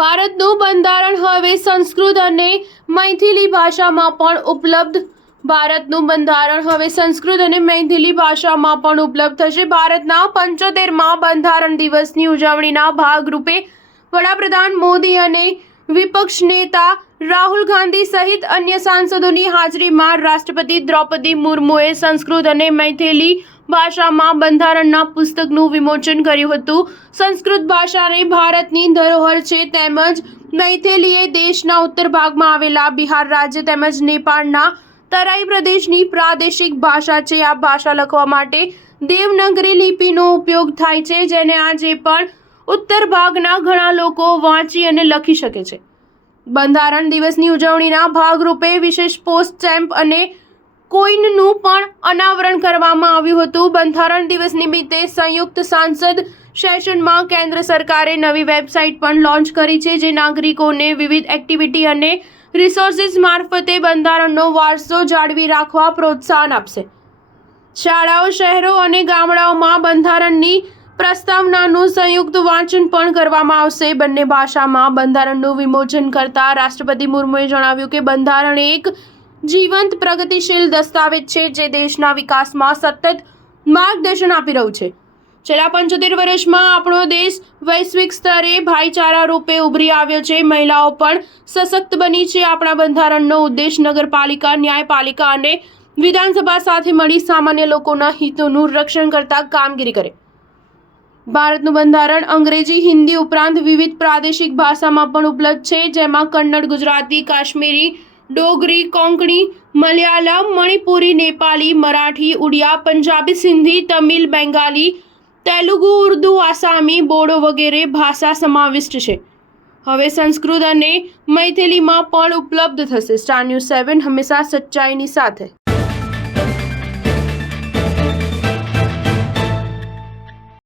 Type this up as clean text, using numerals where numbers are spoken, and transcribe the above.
ભારતનું બંધારણ હવે સંસ્કૃત અને મૈથિલી ભાષામાં પણ ઉપલબ્ધ ભારતનું બંધારણ હવે સંસ્કૃત અને મૈથિલી ભાષામાં પણ ઉપલબ્ધ થશે. ભારતના 75મા બંધારણ દિવસની ઉજવણીના ભાગરૂપે વડાપ્રધાન મોદી અને વિપક્ષ નેતા રાહુલ ગાંધી સહિત અન્ય સાંસદોની હાજરીમાં રાષ્ટ્રપતિ દ્રૌપદી મુર્મુએ સંસ્કૃત અને મૈથિલી ભાષામાં બંધારણના પુસ્તકનું વિમોચન કર્યું હતું. સંસ્કૃત ભાષાને ભારતની ધરોહર છે તેમજ મૈથિલી એ દેશના ઉત્તર ભાગમાં આવેલા બિહાર રાજ્ય તેમજ નેપાળના તરાઈ પ્રદેશની પ્રાદેશિક ભાષા છે. આ ભાષા લખવા માટે દેવનાગરી લિપિનો ઉપયોગ થાય છે, જેને આજે પણ ઉત્તર ભાગના ઘણા લોકો વાંચી અને લખી શકે છે. બંધારણ દિવસની ઉજવણીના ભાગરૂપે વિશેષ પોસ્ટ સ્ટેમ્પ અને કોઈનનું પણ અનાવરણ કરવામાં આવ્યું હતું. બંધારણ દિવસ નિમિત્તે સંયુક્ત સાંસદ સેશનમાં કેન્દ્ર સરકારે નવી વેબસાઇટ પણ લોન્ચ કરી છે, જે નાગરિકોને વિવિધ એક્ટિવિટી અને રિસોર્સિસ મારફતે બંધારણનો વારસો જાળવી રાખવા પ્રોત્સાહન આપશે. શાળાઓ, શહેરો અને ગામડાઓમાં બંધારણની પ્રસ્તાવનાનું સંયુક્ત વાંચન પણ કરવામાં આવશે. બંને ભાષામાં બંધારણનું વિમોચન કરતા રાષ્ટ્રપતિ મુર્મુએ જણાવ્યું કે બંધારણ એક જીવંત પ્રગતિશીલ દસ્તાવેજ છે, જે દેશના વિકાસમાં સતત માર્ગદર્શન આપી રહ્યું છે. છેલ્લા 75 વર્ષમાં આપણો દેશ વૈશ્વિક સ્તરે ભાઈચારા રૂપે ઉભરી આવ્યો છે. મહિલાઓ પણ સશક્ત બની છે. આપણા બંધારણનો ઉદ્દેશ નગરપાલિકા, ન્યાયપાલિકા અને વિધાનસભા સાથે મળી સામાન્ય લોકોના હિતોનું રક્ષણ કરતા કામગીરી કરે. ભારતનું બંધારણ અંગ્રેજી, હિન્દી ઉપરાંત વિવિધ પ્રાદેશિક ભાષામાં પણ ઉપલબ્ધ છે, જેમાં કન્નડ, ગુજરાતી, કાશ્મીરી, ડોગરી, કોંકણી, મલયાલમ, મણિપુરી, નેપાળી, મરાઠી, ઉડિયા, પંજાબી, સિંધી, તમિલ, બેંગાલી, તેલુગુ, ઉર્દુ, આસામી, બોડો વગેરે ભાષા સમાવિષ્ટ છે. હવે સંસ્કૃત અને મૈથિલીમાં પણ ઉપલબ્ધ થશે. સ્ટાર ન્યૂઝ 7 હંમેશા સચ્ચાઈની સાથે.